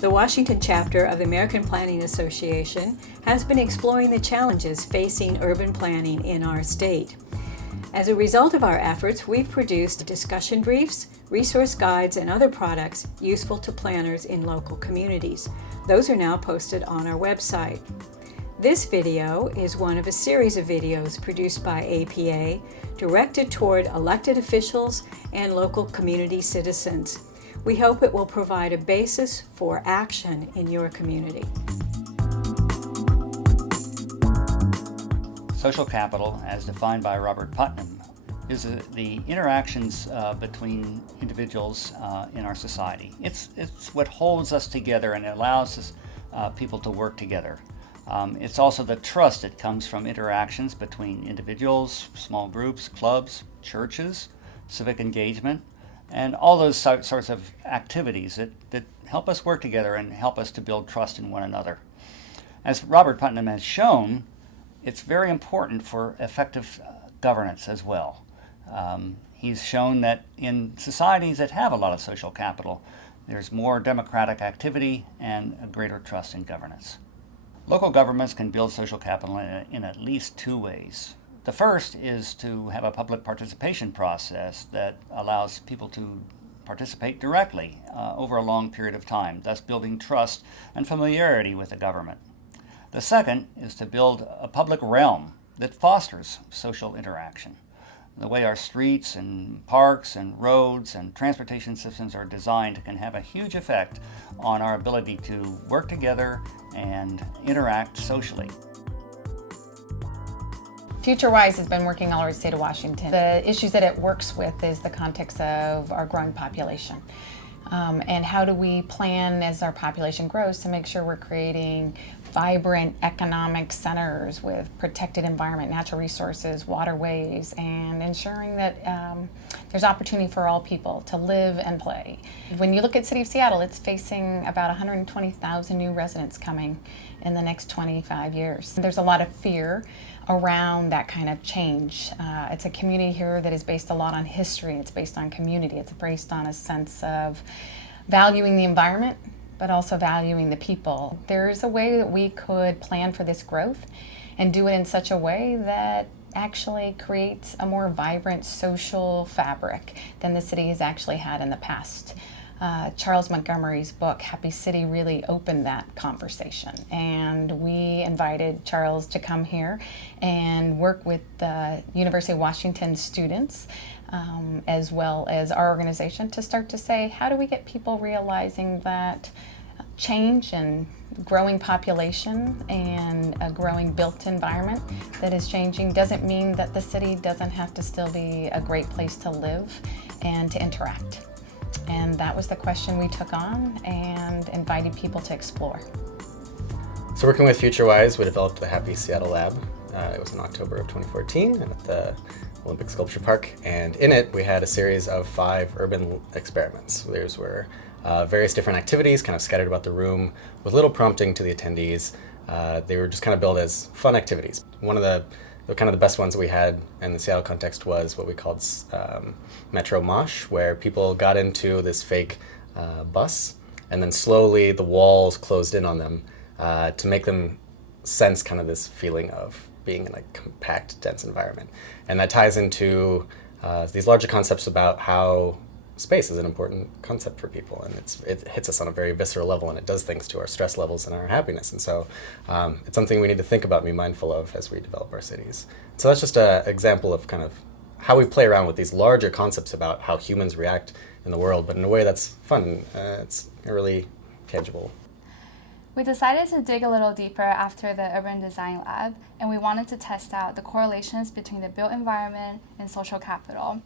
The Washington chapter of the American Planning Association has been exploring the challenges facing urban planning in our state. As a result of our efforts, we've produced discussion briefs, resource guides, and other products useful to planners in local communities. Those are now posted on our website. This video is one of a series of videos produced by APA directed toward elected officials and local community citizens. We hope it will provide a basis for action in your community. Social capital, as defined by Robert Putnam, is the interactions between individuals in our society. It's what holds us together and allows us, people to work together. It's also the trust that comes from interactions between individuals, small groups, clubs, churches, civic engagement, and all those sorts of activities that help us work together and help us to build trust in one another. As Robert Putnam has shown, it's very important for effective governance as well. He's shown that in societies that have a lot of social capital, there's more democratic activity and a greater trust in governance. Local governments can build social capital in at least two ways. The first is to have a public participation process that allows people to participate directly over a long period of time, thus building trust and familiarity with the government. The second is to build a public realm that fosters social interaction. The way our streets and parks and roads and transportation systems are designed can have a huge effect on our ability to work together and interact socially. FutureWise has been working all over the state of Washington. The issues that it works with is the context of our growing population. And how do we plan as our population grows to make sure we're creating vibrant economic centers with protected environment, natural resources, waterways, and ensuring that there's opportunity for all people to live and play. When you look at City of Seattle, it's facing about 120,000 new residents coming in the next 25 years. There's a lot of fear around that kind of change. It's a community here that is based a lot on history, it's based on community, it's based on a sense of valuing the environment, but also valuing the people. There's a way that we could plan for this growth and do it in such a way that actually creates a more vibrant social fabric than the city has actually had in the past. Charles Montgomery's book, Happy City, really opened that conversation. And we invited Charles to come here and work with the University of Washington students, as well as our organization, to start to say, how do we get people realizing that change and growing population and a growing built environment that is changing doesn't mean that the city doesn't have to still be a great place to live and to interact. And that was the question we took on and invited people to explore. So working with FutureWise, we developed the Happy Seattle Lab. It was in October of 2014 at the Olympic Sculpture Park. And in it, we had a series of 5 urban experiments. Those were various different activities kind of scattered about the room with little prompting to the attendees. They were just kind of billed as fun activities. One of the kind of the best ones that we had in the Seattle context was what we called Metro Mosh, where people got into this fake bus and then slowly the walls closed in on them to make them sense kind of this feeling of being in a compact, dense environment. And that ties into these larger concepts about how space is an important concept for people, and it hits us on a very visceral level, and it does things to our stress levels and our happiness. And so it's something we need to think about and be mindful of as we develop our cities. So that's just an example of kind of how we play around with these larger concepts about how humans react in the world, but in a way that's fun. It's really tangible. We decided to dig a little deeper after the Urban Design Lab, and we wanted to test out the correlations between the built environment and social capital.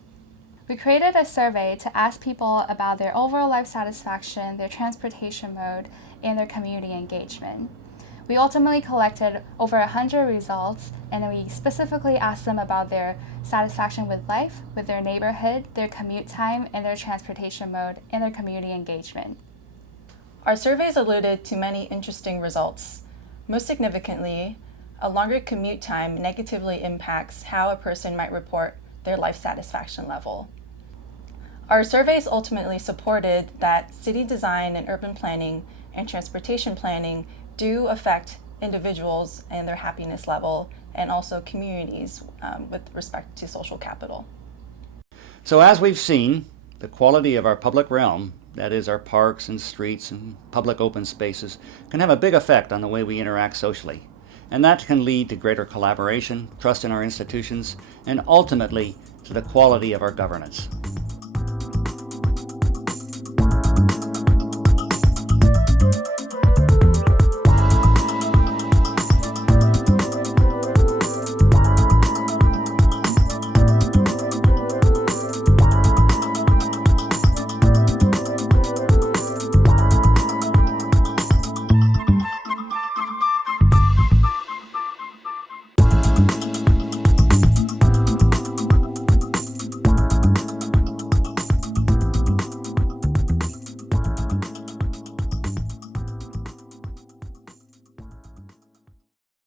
We created a survey to ask people about their overall life satisfaction, their transportation mode, and their community engagement. We ultimately collected over 100 results, and then we specifically asked them about their satisfaction with life, with their neighborhood, their commute time, and their transportation mode, and their community engagement. Our surveys alluded to many interesting results. Most significantly, a longer commute time negatively impacts how a person might report their life satisfaction level. Our surveys ultimately supported that city design and urban planning and transportation planning do affect individuals and their happiness level, and also communities with respect to social capital. So as we've seen, the quality of our public realm, that is our parks and streets and public open spaces, can have a big effect on the way we interact socially. And that can lead to greater collaboration, trust in our institutions, and ultimately to the quality of our governance.